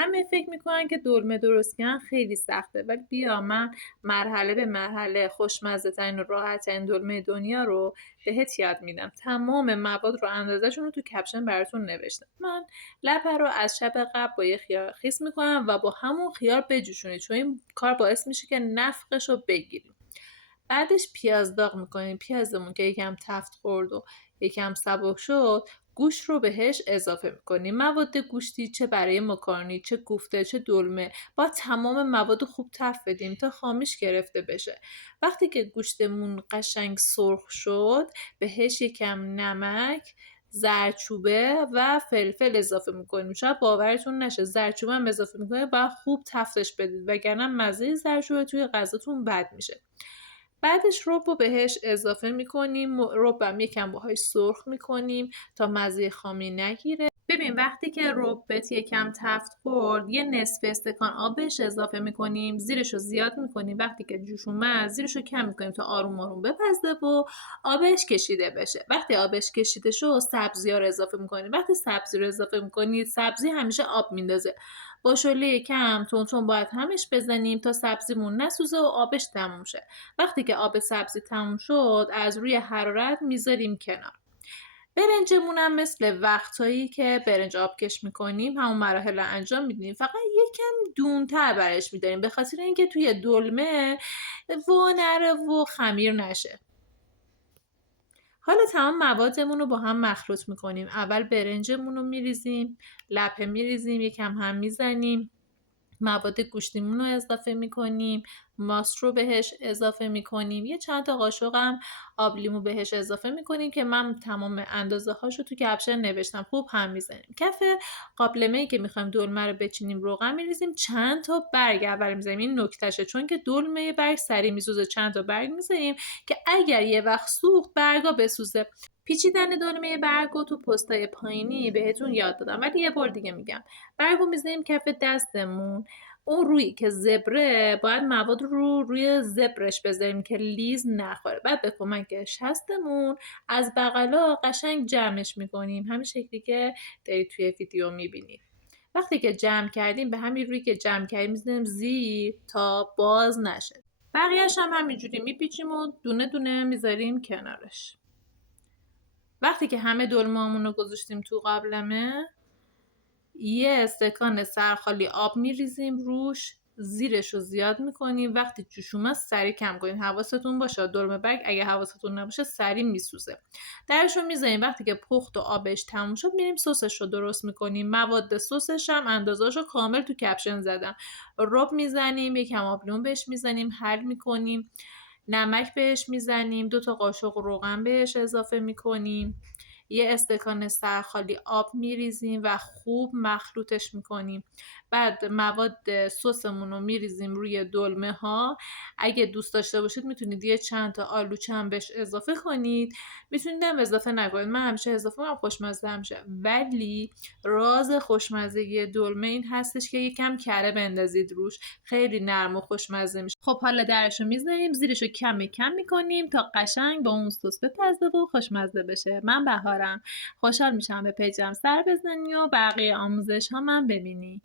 همه فکر میکنن که دلمه درست کردن خیلی سخته، ولی بیا من مرحله به مرحله خوشمزه ترین و راحت ترین دلمه دنیا رو بهت یاد میدم. تمام مواد رو اندازه‌شون رو تو کپشن براتون نوشتم. من لپه رو از شب قبل با یه خیار خیس میکنم و با همون خیار بجوشونید، چون این کار باعث میشه که نفخش رو بگیریم. بعدش پیاز داغ میکنیم. پیازمون که یکم تفت خورد و یکم سبک شد، گوشت رو بهش اضافه میکنیم. مواد گوشتی چه برای ماکارونی، چه کوفته، چه دلمه، با تمام مواد خوب تفت بدیم تا خامیش گرفته بشه. وقتی که گوشتمون قشنگ سرخ شد، بهش یکم نمک، زردچوبه و فلفل اضافه میکنیم. شاید باورتون نشه زردچوبه هم اضافه میکنیم، باید خوب تفتش بدید وگرنه مزه زردچوبه توی غذاتون بد میشه. بعدش رب رو بهش اضافه میکنیم. رب هم یکم باهاش سرخ میکنیم تا مزه خامی نگیره. ببین وقتی که ربت یکم تفت خورد، یه نصف استکان آبش اضافه میکنیم. زیرش رو زیاد میکنیم. وقتی که جوش اومد زیرش رو کم میکنیم تا آروم آروم بپزه و آبش کشیده بشه. وقتی آبش کشیده شد، سبزی ها رو اضافه میکنیم. وقتی سبزی رو اضافه میکنید، سبزی همیشه آب میندازه. با شعله کم تون باید همش بزنیم تا سبزیمون نسوزه و آبش تموم شه. وقتی که آب سبزی تموم شد، از روی حرارت میذاریم کنار. برنجمون هم مثل وقتایی که برنج آبکش میکنیم همون مراحل رو انجام میدیم، فقط یکم دونتر برش میداریم به خاطر اینکه توی دلمه و نره و خمیر نشه. حالا تمام موادمون رو با هم مخلوط میکنیم. اول برنجمون رو میریزیم، لپه میریزیم، یکم هم میزنیم، مواد گوشتیمون رو اضافه میکنیم، ماست رو بهش اضافه میکنیم، یه چند تا قاشق هم آب لیمو بهش اضافه میکنیم که من تمام اندازه هاشو تو کپشن نوشتم. خوب هم میزنیم. کف قابلمه ای که میخوایم دلمه رو بچینیم روغن میریزیم، چند تا برگ اول میزنیم. این نکتهشه، چون که دلمه برگ سری میسوزه. چند تا برگ میزنیم که اگر یه وقت سوخت برگا بسوزه. پیچیدن دلمه برگو تو پستای پایینی بهتون یاد دادم، ولی یه بار دیگه میگم. برگو میزنیم کف دستمون. اون روی که زبره باید مواد رو روی زبرش بذاریم که لیز نخوره. بعد به کمک شستمون از بغلا قشنگ جمعش میکنیم، همین شکلی که دارید توی ویدیو میبینید. وقتی که جمع کردیم به همین روی که جمع کردیم میزنیم زیر تا باز نشه. بقیهش هم همینجوری میپیچیم و دونه دونه میذاریم کنارش. وقتی که همه دلمه‌مون رو گذاشتیم تو قابلمه، یه استکان سرخالی آب میریزیم روش، زیرش رو زیاد میکنیم. وقتی جوش اومد سریع کم کنیم. حواستون باشه دلمه برگ اگه حواستون نباشه سریع میسوزه. درش رو میذاریم. وقتی که پخت و آبش تموم شد میریم سسش رو درست میکنیم. مواد سسش هم اندازه‌اش رو کامل تو کپشن زدم. رب میزنیم، یکم آب لیمو بهش میزنیم، حل میکنیم، نمک بهش میزنیم، 2 تا قاشق روغن بهش اضافه میکنیم، یه استکان سرخالی آب میریزیم و خوب مخلوطش میکنیم. بعد مواد سسمون رو میریزیم روی دلمه ها. اگه دوست داشته باشید میتونید یه چند تا آلوچه هم بهش اضافه کنید، میتونید هم اضافه نکنید. من همیشه اضافه کنم خوشمزه میشه. ولی راز خوشمزگی دلمه این هستش که یکم کره بندازید روش، خیلی نرم و خوشمزه میشه. خب حالا درشو میذاریم، زیرشو کم کم میکنیم تا قشنگ با اون سس بپزه و خوشمزه بشه. من بهارم، خوشحال میشم به پیجم سر بزنی و بقیه آموزش ها من ببینی.